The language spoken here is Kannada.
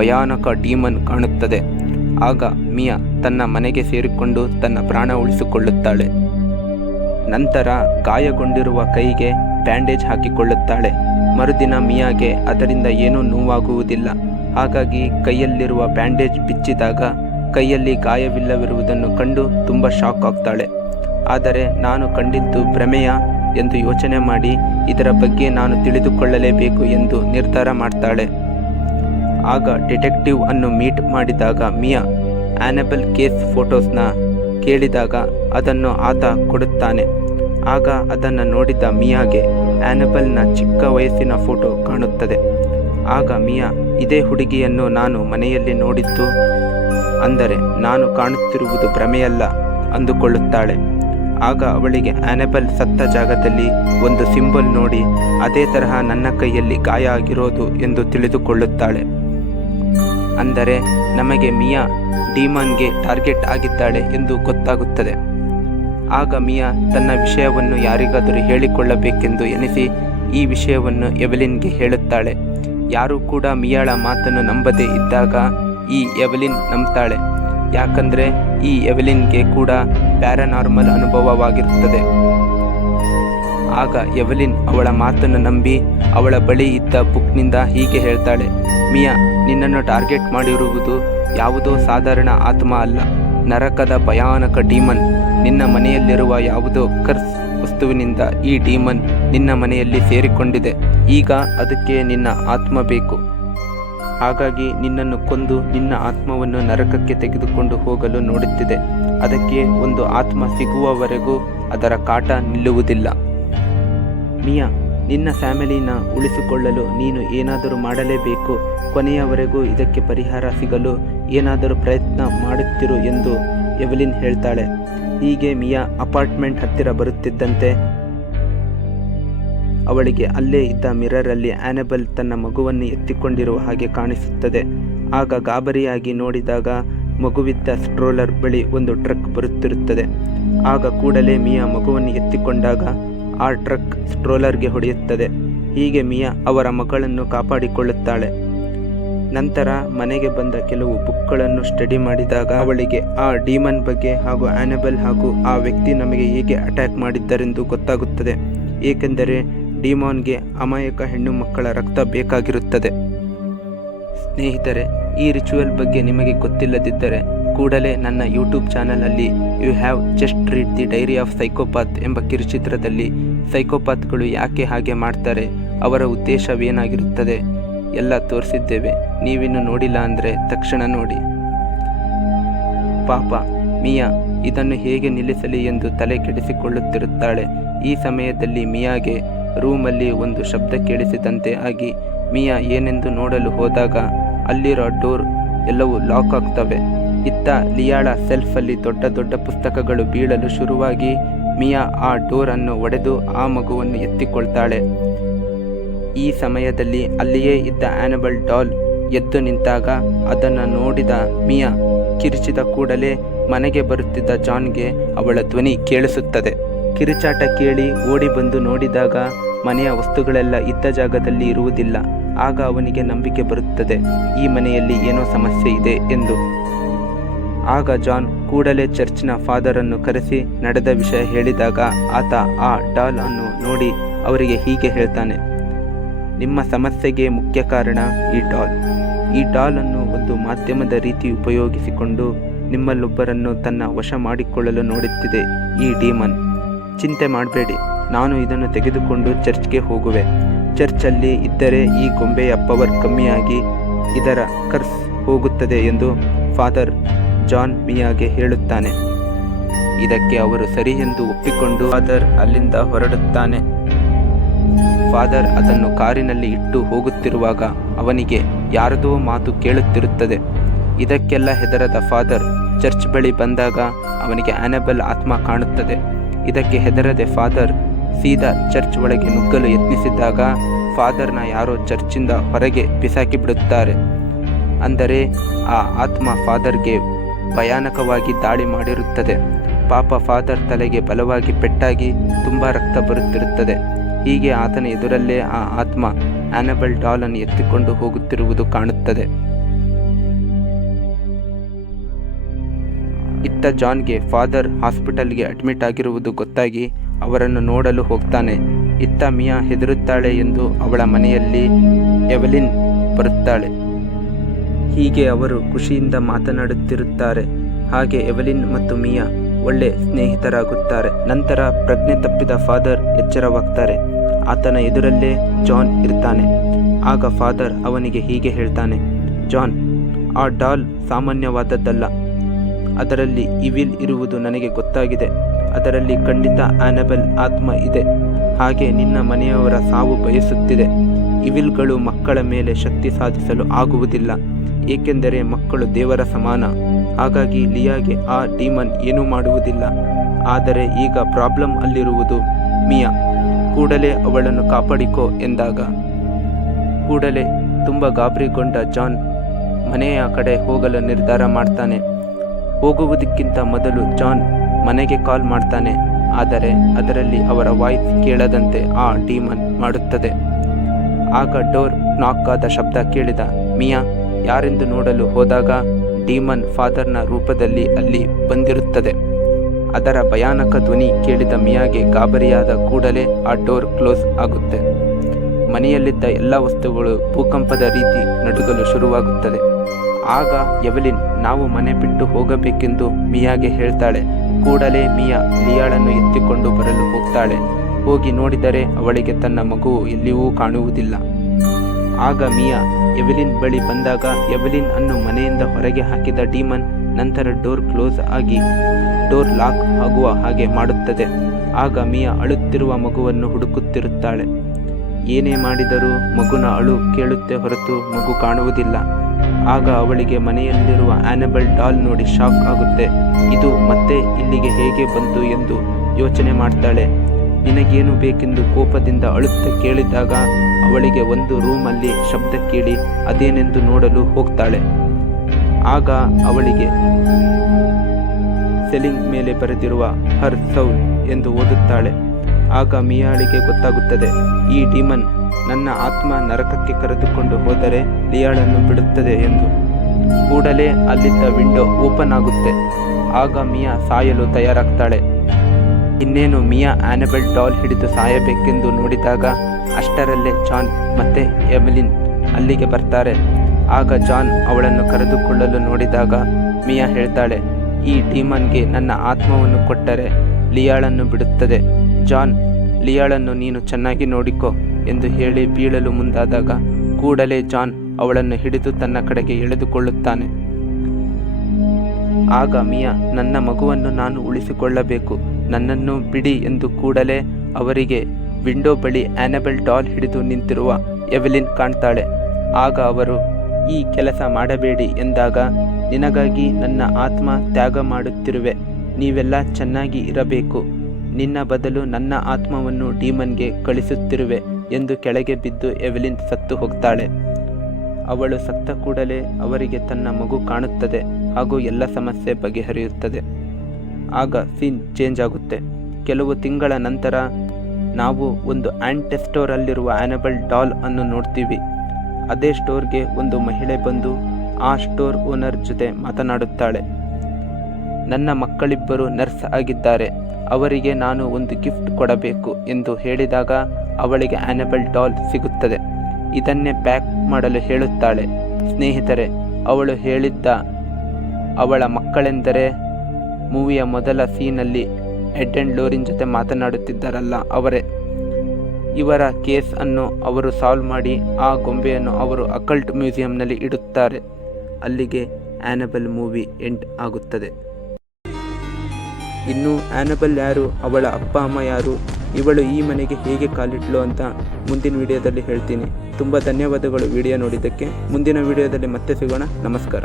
ಭಯಾನಕ ಡೀಮನ್ ಕಾಣುತ್ತದೆ. ಆಗ ಮಿಯಾ ತನ್ನ ಮನೆಗೆ ಸೇರಿಕೊಂಡು ತನ್ನ ಪ್ರಾಣ ಉಳಿಸಿಕೊಳ್ಳುತ್ತಾಳೆ. ನಂತರ ಗಾಯಗೊಂಡಿರುವ ಕೈಗೆ ಬ್ಯಾಂಡೇಜ್ ಹಾಕಿಕೊಳ್ಳುತ್ತಾಳೆ. ಮರುದಿನ ಮಿಯಾಗೆ ಅದರಿಂದ ಏನೂ ನೋವಾಗುವುದಿಲ್ಲ. ಹಾಗಾಗಿ ಕೈಯಲ್ಲಿರುವ ಬ್ಯಾಂಡೇಜ್ ಬಿಚ್ಚಿದಾಗ ಕೈಯಲ್ಲಿ ಗಾಯವಿಲ್ಲವಿರುವುದನ್ನು ಕಂಡು ತುಂಬ ಶಾಕ್ ಆಗ್ತಾಳೆ. ಆದರೆ ನಾನು ಕಂಡಿದ್ದು ಭ್ರಮೆಯ ಎಂದು ಯೋಚನೆ ಮಾಡಿ ಇದರ ಬಗ್ಗೆ ನಾನು ತಿಳಿದುಕೊಳ್ಳಲೇಬೇಕು ಎಂದು ನಿರ್ಧಾರ ಮಾಡ್ತಾಳೆ. ಆಗ ಡಿಟೆಕ್ಟಿವ್ ಅನ್ನು ಮೀಟ್ ಮಾಡಿದಾಗ ಮಿಯಾ ಆ್ಯನಬೆಲ್ ಕೇಸ್ ಫೋಟೋಸ್ನ ಕೇಳಿದಾಗ ಅದನ್ನು ಆತ ಕೊಡುತ್ತಾನೆ. ಆಗ ಅದನ್ನು ನೋಡಿದ ಮಿಯಾಗೆ ಆ್ಯನಬೆಲ್ನ ಚಿಕ್ಕ ವಯಸ್ಸಿನ ಫೋಟೋ ಕಾಣುತ್ತದೆ. ಆಗ ಮಿಯಾ ಇದೇ ಹುಡುಗಿಯನ್ನು ನಾನು ಮನೆಯಲ್ಲಿ ನೋಡಿದ್ದು, ಅಂದರೆ ನಾನು ಕಾಣುತ್ತಿರುವುದು ಭ್ರಮೆಯಲ್ಲ ಅಂದುಕೊಳ್ಳುತ್ತಾಳೆ. ಆಗ ಅವಳಿಗೆ ಆ್ಯನಬೆಲ್ ಸತ್ತ ಜಾಗದಲ್ಲಿ ಒಂದು ಸಿಂಬಲ್ ನೋಡಿ ಅದೇ ತರಹ ನನ್ನ ಕೈಯಲ್ಲಿ ಗಾಯ ಆಗಿರೋದು ಎಂದು ತಿಳಿದುಕೊಳ್ಳುತ್ತಾಳೆ. ಅಂದರೆ ನಮಗೆ ಮಿಯಾ ಡೀಮನ್ಗೆ ಟಾರ್ಗೆಟ್ ಆಗಿದ್ದಾಳೆ ಎಂದು ಗೊತ್ತಾಗುತ್ತದೆ. ಆಗ ಮಿಯಾ ತನ್ನ ವಿಷಯವನ್ನು ಯಾರಿಗಾದರೂ ಹೇಳಿಕೊಳ್ಳಬೇಕೆಂದು ಎನಿಸಿ ಈ ವಿಷಯವನ್ನು ಎವೆಲಿನ್ಗೆ ಹೇಳುತ್ತಾಳೆ. ಯಾರೂ ಕೂಡ ಮಿಯಾಳ ಮಾತನ್ನು ನಂಬದೇ ಇದ್ದಾಗ ಈ ಎವೆಲಿನ್ ನಂಬ್ತಾಳೆ. ಯಾಕಂದರೆ ಈ ಎವೆಲಿನ್ಗೆ ಕೂಡ ಪ್ಯಾರಾನಾರ್ಮಲ್ ಅನುಭವವಾಗಿರುತ್ತದೆ. ಆಗ ಎವೆಲಿನ್ ಅವಳ ಮಾತನ್ನು ನಂಬಿ ಅವಳ ಬಳಿ ಇದ್ದ ಬುಕ್ನಿಂದ ಹೀಗೆ ಹೇಳ್ತಾಳೆ, ಮಿಯಾ, ನಿನ್ನನ್ನು ಟಾರ್ಗೆಟ್ ಮಾಡಿರುವುದು ಯಾವುದೋ ಸಾಧಾರಣ ಆತ್ಮ ಅಲ್ಲ, ನರಕದ ಭಯಾನಕ ಡೀಮನ್. ನಿನ್ನ ಮನೆಯಲ್ಲಿರುವ ಯಾವುದೋ ಕರ್ಸ್ ವಸ್ತುವಿನಿಂದ ಈ ಡೀಮನ್ ನಿನ್ನ ಮನೆಯಲ್ಲಿ ಸೇರಿಕೊಂಡಿದೆ. ಈಗ ಅದಕ್ಕೆ ನಿನ್ನ ಆತ್ಮ ಬೇಕು. ಹಾಗಾಗಿ ನಿನ್ನನ್ನು ಕೊಂದು ನಿನ್ನ ಆತ್ಮವನ್ನು ನರಕಕ್ಕೆ ತೆಗೆದುಕೊಂಡು ಹೋಗಲು ನೋಡುತ್ತಿದೆ. ಅದಕ್ಕೆ ಒಂದು ಆತ್ಮ ಸಿಗುವವರೆಗೂ ಅದರ ಕಾಟ ನಿಲ್ಲುವುದಿಲ್ಲ. ಮಿಯಾ, ನಿನ್ನ ಫ್ಯಾಮಿಲಿನ ಉಳಿಸಿಕೊಳ್ಳಲು ನೀನು ಏನಾದರೂ ಮಾಡಲೇಬೇಕು. ಕೊನೆಯವರೆಗೂ ಇದಕ್ಕೆ ಪರಿಹಾರ ಸಿಗಲು ಏನಾದರೂ ಪ್ರಯತ್ನ ಮಾಡುತ್ತಿರು ಎಂದು ಎವೆಲಿನ್ ಹೇಳ್ತಾಳೆ. ಹೀಗೆ ಮಿಯಾ ಅಪಾರ್ಟ್ಮೆಂಟ್ ಹತ್ತಿರ ಬರುತ್ತಿದ್ದಂತೆ ಅವಳಿಗೆ ಅಲ್ಲೇ ಇದ್ದ ಮಿರರಲ್ಲಿ ಆ್ಯನಬೆಲ್ ತನ್ನ ಮಗುವನ್ನು ಎತ್ತಿಕೊಂಡಿರುವ ಹಾಗೆ ಕಾಣಿಸುತ್ತದೆ. ಆಗ ಗಾಬರಿಯಾಗಿ ನೋಡಿದಾಗ ಮಗುವಿದ್ದ ಸ್ಟ್ರೋಲರ್ ಬಳಿ ಒಂದು ಟ್ರಕ್ ಬರುತ್ತಿರುತ್ತದೆ. ಆಗ ಕೂಡಲೇ ಮಿಯಾ ಮಗುವನ್ನು ಎತ್ತಿಕೊಂಡಾಗ ಆ ಟ್ರಕ್ ಸ್ಟ್ರೋಲರ್ಗೆ ಹೊಡೆಯುತ್ತದೆ. ಹೀಗೆ ಮಿಯಾ ಅವರ ಮಗಳನ್ನು ಕಾಪಾಡಿಕೊಳ್ಳುತ್ತಾಳೆ. ನಂತರ ಮನೆಗೆ ಬಂದ ಕೆಲವು ಬುಕ್ಗಳನ್ನು ಸ್ಟಡಿ ಮಾಡಿದಾಗ ಅವಳಿಗೆ ಆ ಡೀಮನ್ ಬಗ್ಗೆ ಹಾಗೂ ಆ್ಯನಬೆಲ್ ಹಾಗೂ ಆ ವ್ಯಕ್ತಿ ನಮಗೆ ಹೇಗೆ ಅಟ್ಯಾಕ್ ಮಾಡಿದ್ದರೆಂದು ಗೊತ್ತಾಗುತ್ತದೆ. ಏಕೆಂದರೆ ಡೀಮಾನ್ಗೆ ಅಮಾಯಕ ಹೆಣ್ಣು ಮಕ್ಕಳ ರಕ್ತ ಬೇಕಾಗಿರುತ್ತದೆ. ಸ್ನೇಹಿತರೆ, ಈ ರಿಚುವಲ್ ಬಗ್ಗೆ ನಿಮಗೆ ಗೊತ್ತಿಲ್ಲದಿದ್ದರೆ ಕೂಡಲೇ ನನ್ನ ಯೂಟ್ಯೂಬ್ ಚಾನಲಲ್ಲಿ you have just read the diary of psychopath ಎಂಬ ಕಿರುಚಿತ್ರದಲ್ಲಿ ಸೈಕೋಪಾತ್ಗಳು ಯಾಕೆ ಹಾಗೆ ಮಾಡ್ತಾರೆ, ಅವರ ಉದ್ದೇಶವೇನಾಗಿರುತ್ತದೆ ಎಲ್ಲ ತೋರಿಸಿದ್ದೇವೆ. ನೀವಿನ್ನು ನೋಡಿಲ್ಲ ಅಂದರೆ ತಕ್ಷಣ ನೋಡಿ. ಪಾಪ ಮಿಯಾ ಇದನ್ನು ಹೇಗೆ ನಿಲ್ಲಿಸಲಿ ಎಂದು ತಲೆ ಕೆಡಿಸಿಕೊಳ್ಳುತ್ತಿರುತ್ತಾಳೆ. ಈ ಸಮಯದಲ್ಲಿ ಮಿಯಾಗೆ ರೂಮಲ್ಲಿ ಒಂದು ಶಬ್ದ ಕೇಳಿಸಿದಂತೆ ಆಗಿ ಮಿಯಾ ಏನೆಂದು ನೋಡಲು ಹೋದಾಗ ಅಲ್ಲಿರೋ ಡೋರ್ ಎಲ್ಲವೂ ಲಾಕ್ ಆಗ್ತವೆ. ಇತ್ತ ಲಿಯಾಳ ಸೆಲ್ಫಲ್ಲಿ ದೊಡ್ಡ ದೊಡ್ಡ ಪುಸ್ತಕಗಳು ಬೀಳಲು ಶುರುವಾಗಿ ಮಿಯಾ ಆ ಡೋರನ್ನು ಒಡೆದು ಆ ಮಗುವನ್ನು ಎತ್ತಿಕೊಳ್ತಾಳೆ. ಈ ಸಮಯದಲ್ಲಿ ಅಲ್ಲಿಯೇ ಇದ್ದ ಆ್ಯನಬೆಲ್ ಡಾಲ್ ಎದ್ದು ನಿಂತಾಗ ಅದನ್ನು ನೋಡಿದ ಮಿಯಾ ಕಿರಿಚಿದ ಕೂಡಲೇ ಮನೆಗೆ ಬರುತ್ತಿದ್ದ ಜಾನ್ಗೆ ಅವಳ ಧ್ವನಿ ಕೇಳಿಸುತ್ತದೆ. ಕಿರುಚಾಟ ಕೇಳಿ ಓಡಿ ಬಂದು ನೋಡಿದಾಗ ಮನೆಯ ವಸ್ತುಗಳೆಲ್ಲ ಇದ್ದ ಜಾಗದಲ್ಲಿ ಇರುವುದಿಲ್ಲ. ಆಗ ಅವನಿಗೆ ನಂಬಿಕೆ ಬರುತ್ತದೆ, ಈ ಮನೆಯಲ್ಲಿ ಏನೋ ಸಮಸ್ಯೆ ಇದೆ ಎಂದು. ಆಗ ಜಾನ್ ಕೂಡಲೇ ಚರ್ಚ್ನ ಫಾದರನ್ನು ಕರೆಸಿ ನಡೆದ ವಿಷಯ ಹೇಳಿದಾಗ ಆತ ಆ ಡಾಲ್ ಅನ್ನು ನೋಡಿ ಅವರಿಗೆ ಹೀಗೆ ಹೇಳ್ತಾನೆ, ನಿಮ್ಮ ಸಮಸ್ಯೆಗೆ ಮುಖ್ಯ ಕಾರಣ ಈ ಡಾಲ್ ಅನ್ನು ಒಂದು ಮಾಧ್ಯಮದ ರೀತಿ ಉಪಯೋಗಿಸಿಕೊಂಡು ನಿಮ್ಮಲ್ಲೊಬ್ಬರನ್ನು ತನ್ನ ವಶ ಮಾಡಿಕೊಳ್ಳಲು ನೋಡುತ್ತಿದೆ ಈ ಡೀಮನ್. ಚಿಂತೆ ಮಾಡಬೇಡಿ, ನಾನು ಇದನ್ನು ತೆಗೆದುಕೊಂಡು ಚರ್ಚ್ಗೆ ಹೋಗುವೆ. ಚರ್ಚಲ್ಲಿ ಇದ್ದರೆ ಈ ಗೊಂಬೆಯ ಪವರ್ ಕಮ್ಮಿಯಾಗಿ ಇದರ ಕರ್ಸ್ ಹೋಗುತ್ತದೆ ಎಂದು ಫಾದರ್ ಜಾನ್ ಮಿಯಾಗೆ ಹೇಳುತ್ತಾನೆ. ಇದಕ್ಕೆ ಅವರು ಸರಿ ಎಂದು ಒಪ್ಪಿಕೊಂಡು ಫಾದರ್ ಅಲ್ಲಿಂದ ಹೊರಡುತ್ತಾನೆ. ಫಾದರ್ ಅದನ್ನು ಕಾರಿನಲ್ಲಿ ಇಟ್ಟು ಹೋಗುತ್ತಿರುವಾಗ ಅವನಿಗೆ ಯಾರದೋ ಮಾತು ಕೇಳುತ್ತಿರುತ್ತದೆ. ಇದಕ್ಕೆಲ್ಲ ಹೆದರದ ಫಾದರ್ ಚರ್ಚ್ ಬಳಿ ಬಂದಾಗ ಅವನಿಗೆ ಆ್ಯನಬೆಲ್ ಆತ್ಮ ಕಾಣುತ್ತದೆ. ಇದಕ್ಕೆ ಹೆದರದೆ ಫಾದರ್ ಸೀದಾ ಚರ್ಚ್ ಒಳಗೆ ನುಗ್ಗಲು ಯತ್ನಿಸಿದಾಗ ಫಾದರ್ನ ಯಾರೋ ಚರ್ಚಿಂದ ಹೊರಗೆ ಬಿಸಾಕಿ ಬಿಡುತ್ತಾರೆ. ಅಂದರೆ ಆ ಆತ್ಮ ಫಾದರ್ಗೆ ಭಯಾನಕವಾಗಿ ದಾಳಿ ಮಾಡಿರುತ್ತದೆ. ಪಾಪ ಫಾದರ್ ತಲೆಗೆ ಬಲವಾಗಿ ಪೆಟ್ಟಾಗಿ ತುಂಬ ರಕ್ತ ಬರುತ್ತಿರುತ್ತದೆ. ಹೀಗೆ ಆತನ ಎದುರಲ್ಲೇ ಆ ಆತ್ಮ ಆ್ಯನಬೆಲ್ ಡಾಲ್ ಅನ್ನು ಎತ್ತಿಕೊಂಡು ಹೋಗುತ್ತಿರುವುದು ಕಾಣುತ್ತದೆ. ಇತ್ತ ಜಾನ್ಗೆ ಫಾದರ್ ಹಾಸ್ಪಿಟಲ್ಗೆ ಅಡ್ಮಿಟ್ ಆಗಿರುವುದು ಗೊತ್ತಾಗಿ ಅವರನ್ನು ನೋಡಲು ಹೋಗ್ತಾನೆ. ಇತ್ತ ಮಿಯಾ ಹೆದರುತ್ತಾಳೆ ಎಂದು ಅವಳ ಮನೆಯಲ್ಲಿ ಎವೆಲಿನ್ ಬರುತ್ತಾಳೆ. ಹೀಗೆ ಅವರು ಖುಷಿಯಿಂದ ಮಾತನಾಡುತ್ತಿರುತ್ತಾರೆ. ಹಾಗೆ ಎವೆಲಿನ್ ಮತ್ತು ಮಿಯಾ ಒಳ್ಳೆ ಸ್ನೇಹಿತರಾಗುತ್ತಾರೆ. ನಂತರ ಪ್ರಜ್ಞೆ ತಪ್ಪಿದ ಫಾದರ್ ಎಚ್ಚರವಾಗ್ತಾರೆ. ಆತನ ಎದುರಲ್ಲೇ ಜಾನ್ ಇರ್ತಾನೆ. ಆಗ ಫಾದರ್ ಅವನಿಗೆ ಹೀಗೆ ಹೇಳ್ತಾನೆ, ಜಾನ್, ಆ ಡಾಲ್ ಸಾಮಾನ್ಯವಾದದ್ದಲ್ಲ. ಅದರಲ್ಲಿ ಇವಿಲ್ ಇರುವುದು ನನಗೆ ಗೊತ್ತಾಗಿದೆ. ಅದರಲ್ಲಿ ಖಂಡಿತ ಆನಬೆಲ್ ಆತ್ಮ ಇದೆ. ಹಾಗೆ ನಿನ್ನ ಮನೆಯವರ ಸಾವು ಬಯಸುತ್ತಿದೆ. ಇವಿಲ್ಗಳು ಮಕ್ಕಳ ಮೇಲೆ ಶಕ್ತಿ ಸಾಧಿಸಲು ಆಗುವುದಿಲ್ಲ, ಏಕೆಂದರೆ ಮಕ್ಕಳು ದೇವರ ಸಮಾನ. ಹಾಗಾಗಿ ಲಿಯಾಗೆ ಆ ಡೀಮನ್ ಏನೂ ಮಾಡುವುದಿಲ್ಲ. ಆದರೆ ಈಗ ಪ್ರಾಬ್ಲಮ್ ಅಲ್ಲಿರುವುದು ಮಿಯಾ. ಕೂಡಲೇ ಅವಳನ್ನು ಕಾಪಾಡಿಕೋ ಎಂದಾಗ ಕೂಡಲೇ ತುಂಬ ಗಾಬರಿಗೊಂಡ ಜಾನ್ ಮನೆಯ ಕಡೆ ಹೋಗಲು ನಿರ್ಧಾರ ಮಾಡ್ತಾನೆ. ಹೋಗುವುದಕ್ಕಿಂತ ಮೊದಲು ಜಾನ್ ಮನೆಗೆ ಕಾಲ್ ಮಾಡ್ತಾನೆ. ಆದರೆ ಅದರಲ್ಲಿ ಅವರ ವಾಯ್ಸ್ ಕೇಳದಂತೆ ಆ ಡೀಮನ್ ಮಾಡುತ್ತದೆ. ಆಗ ಡೋರ್ ನಾಕ್ ಆದ ಶಬ್ದ ಕೇಳಿದ ಮಿಯಾ ಯಾರೆಂದು ನೋಡಲು ಹೋದಾಗ ಡೀಮನ್ ಫಾದರ್ನ ರೂಪದಲ್ಲಿ ಅಲ್ಲಿ ಬಂದಿರುತ್ತದೆ. ಅದರ ಭಯಾನಕ ಧ್ವನಿ ಕೇಳಿದ ಮಿಯಾಗೆ ಗಾಬರಿಯಾದ ಕೂಡಲೇ ಆ ಡೋರ್ ಕ್ಲೋಸ್ ಆಗುತ್ತೆ. ಮನೆಯಲ್ಲಿದ್ದ ಎಲ್ಲ ವಸ್ತುಗಳು ಭೂಕಂಪದ ರೀತಿ ನಡುಗಲು ಶುರುವಾಗುತ್ತದೆ. ಆಗ ಎವೆಲಿನ್ ನಾವು ಮನೆ ಬಿಟ್ಟು ಹೋಗಬೇಕೆಂದು ಮಿಯಾಗೆ ಹೇಳ್ತಾಳೆ. ಕೂಡಲೇ ಮಿಯಾ ಲಿಯಾಳನ್ನು ಎತ್ತಿಕೊಂಡು ಬರಲು ಹೋಗ್ತಾಳೆ. ಹೋಗಿ ನೋಡಿದರೆ ಅವಳಿಗೆ ತನ್ನ ಮಗುವು ಎಲ್ಲಿಯೂ ಕಾಣುವುದಿಲ್ಲ. ಆಗ ಮಿಯಾ ಎವೆಲಿನ್ ಬಳಿ ಬಂದಾಗ ಎವೆಲಿನ್ ಅನ್ನು ಮನೆಯಿಂದ ಹೊರಗೆ ಹಾಕಿದ ಡೀಮನ್ ನಂತರ ಡೋರ್ ಕ್ಲೋಸ್ ಆಗಿ ಡೋರ್ ಲಾಕ್ ಆಗುವ ಹಾಗೆ ಮಾಡುತ್ತದೆ. ಆಗ ಮಿಯಾ ಅಳುತ್ತಿರುವ ಮಗುವನ್ನು ಹುಡುಕುತ್ತಿರುತ್ತಾಳೆ. ಏನೇ ಮಾಡಿದರೂ ಮಗುನ ಅಳು ಕೇಳುತ್ತೆ ಹೊರತು ಮಗು ಕಾಣುವುದಿಲ್ಲ. ಆಗ ಅವಳಿಗೆ ಮನೆಯಲ್ಲಿರುವ ಆನಬೆಲ್ ಡಾಲ್ ನೋಡಿ ಶಾಕ್ ಆಗುತ್ತೆ. ಇದು ಮತ್ತೆ ಇಲ್ಲಿಗೆ ಹೇಗೆ ಬಂತು ಎಂದು ಯೋಚನೆ ಮಾಡ್ತಾಳೆ. ನಿನಗೇನು ಬೇಕೆಂದು ಕೋಪದಿಂದ ಅಳುತ್ತಾ ಕೇಳಿದಾಗ ಅವಳಿಗೆ ಒಂದು ರೂಮಲ್ಲಿ ಶಬ್ದ ಕೇಳಿ ಅದೇನೆಂದು ನೋಡಲು ಹೋಗ್ತಾಳೆ. ಆಗ ಅವಳಿಗೆ ಸೆಲಿಂಗ್ ಮೇಲೆ ಬರೆದಿರುವ ಹರ್ ಸೌಲ್ ಎಂದು ಓದುತ್ತಾಳೆ. ಆಗ ಮಿಯಾಳಿಗೆ ಗೊತ್ತಾಗುತ್ತದೆ, ಈ ಡಿಮನ್ ನನ್ನ ಆತ್ಮ ನರಕಕ್ಕೆ ಕರೆದುಕೊಂಡು ಹೋದರೆ ಲಿಯಾಳನ್ನು ಬಿಡುತ್ತದೆ ಎಂದು. ಕೂಡಲೇ ಅಲ್ಲಿದ್ದ ವಿಂಡೋ ಓಪನ್ ಆಗುತ್ತೆ. ಆಗ ಮಿಯಾ ಸಾಯಲು ತಯಾರಾಗ್ತಾಳೆ. ಇನ್ನೇನು ಮಿಯಾ ಆನಬೆಲ್ ಡಾಲ್ ಹಿಡಿದು ಸಾಯಬೇಕೆಂದು ನೋಡಿದಾಗ ಅಷ್ಟರಲ್ಲೇ ಜಾನ್ ಮತ್ತೆ ಎವೆಲಿನ್ ಅಲ್ಲಿಗೆ ಬರ್ತಾರೆ. ಆಗ ಜಾನ್ ಅವಳನ್ನು ಕರೆದುಕೊಳ್ಳಲು ನೋಡಿದಾಗ ಮಿಯಾ ಹೇಳ್ತಾಳೆ, ಈ ಡೀಮನ್ಗೆ ನನ್ನ ಆತ್ಮವನ್ನು ಕೊಟ್ಟರೆ ಲಿಯಾಳನ್ನು ಬಿಡುತ್ತದೆ. ಜಾನ್, ಲಿಯಾಳನ್ನು ನೀನು ಚೆನ್ನಾಗಿ ನೋಡಿಕೋ ಎಂದು ಹೇಳಿ ಬೀಳಲು ಮುಂದಾದಾಗ ಕೂಡಲೇ ಜಾನ್ ಅವಳನ್ನು ಹಿಡಿದು ತನ್ನ ಕಡೆಗೆ ಎಳೆದುಕೊಳ್ಳುತ್ತಾನೆ. ಆಗ ಮಿಯಾ, ನನ್ನ ಮಗುವನ್ನು ನಾನು ಉಳಿಸಿಕೊಳ್ಳಬೇಕು, ನನ್ನನ್ನು ಬಿಡಿ ಎಂದು ಕೂಡಲೇ ಅವರಿಗೆ ವಿಂಡೋ ಬಳಿ ಆನಬೆಲ್ ಡಾಲ್ ಹಿಡಿದು ನಿಂತಿರುವ ಎವೆಲಿನ್ ಕಾಣ್ತಾಳೆ. ಆಗ ಅವರು, ಈ ಕೆಲಸ ಮಾಡಬೇಡಿ ಎಂದಾಗ, ನಿನಗಾಗಿ ನನ್ನ ಆತ್ಮ ತ್ಯಾಗ ಮಾಡುತ್ತಿರುವೆ, ನೀವೆಲ್ಲ ಚೆನ್ನಾಗಿ ಇರಬೇಕು, ನಿನ್ನ ಬದಲು ನನ್ನ ಆತ್ಮವನ್ನು ಡೀಮನ್ಗೆ ಕಳಿಸುತ್ತಿರುವೆ ಎಂದು ಕೆಳಗೆ ಬಿದ್ದು ಎವೆಲಿನ್ ಸತ್ತು ಹೋಗ್ತಾಳೆ. ಅವಳು ಸತ್ತ ಕೂಡಲೇ ಅವರಿಗೆ ತನ್ನ ಮಗು ಕಾಣುತ್ತದೆ ಹಾಗೂ ಎಲ್ಲ ಸಮಸ್ಯೆ ಬಗೆಹರಿಯುತ್ತದೆ. ಆಗ ಸೀನ್ ಚೇಂಜ್ ಆಗುತ್ತೆ. ಕೆಲವು ತಿಂಗಳ ನಂತರ ನಾವು ಒಂದು ಆಂಟೆ ಸ್ಟೋರಲ್ಲಿರುವ ಆನಬೆಲ್ ಡಾಲ್ ಅನ್ನು ನೋಡ್ತೀವಿ. ಅದೇ ಸ್ಟೋರ್ಗೆ ಒಂದು ಮಹಿಳೆ ಬಂದು ಆ ಸ್ಟೋರ್ ಓನರ್ ಜೊತೆ ಮಾತನಾಡುತ್ತಾಳೆ. ನನ್ನ ಮಕ್ಕಳಿಬ್ಬರು ನರ್ಸ್ ಆಗಿದ್ದಾರೆ, ಅವರಿಗೆ ನಾನು ಒಂದು ಗಿಫ್ಟ್ ಕೊಡಬೇಕು ಎಂದು ಹೇಳಿದಾಗ ಅವಳಿಗೆ ಆನಬೆಲ್ ಡಾಲ್ ಸಿಗುತ್ತದೆ. ಇದನ್ನೇ ಪ್ಯಾಕ್ ಮಾಡಲು ಹೇಳುತ್ತಾಳೆ. ಸ್ನೇಹಿತರೆ, ಅವಳು ಹೇಳಿದ್ದ ಅವಳ ಮಕ್ಕಳೆಂದರೆ ಮೂವಿಯ ಮೊದಲ ಸೀನಲ್ಲಿ ಎಡ್ ಅಂಡ್ ಲೋರಿನ್ ಜೊತೆ ಮಾತನಾಡುತ್ತಿದ್ದಾರಲ್ಲ ಅವರೇ. ಇವರ ಕೇಸ್ ಅನ್ನು ಅವರು ಸಾಲ್ವ್ ಮಾಡಿ ಆ ಗೊಂಬೆಯನ್ನು ಅವರು ಅಕಲ್ಟ್ ಮ್ಯೂಸಿಯಂನಲ್ಲಿ ಇಡುತ್ತಾರೆ. ಅಲ್ಲಿಗೆ ಆನಬೆಲ್ ಮೂವಿ ಎಂಡ್ ಆಗುತ್ತದೆ. ಇನ್ನು ಆನಬೆಲ್ ಯಾರು, ಅವಳ ಅಪ್ಪ ಅಮ್ಮ ಯಾರು, ಇವಳು ಈ ಮನೆಗೆ ಹೇಗೆ ಕಾಲಿಟ್ಲು ಅಂತ ಮುಂದಿನ ವಿಡಿಯೋದಲ್ಲಿ ಹೇಳ್ತೀನಿ. ತುಂಬ ಧನ್ಯವಾದಗಳು ವಿಡಿಯೋ ನೋಡಿದ್ದಕ್ಕೆ. ಮುಂದಿನ ವಿಡಿಯೋದಲ್ಲಿ ಮತ್ತೆ ಸಿಗೋಣ. ನಮಸ್ಕಾರ.